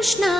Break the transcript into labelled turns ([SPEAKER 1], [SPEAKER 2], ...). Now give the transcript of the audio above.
[SPEAKER 1] Krishna.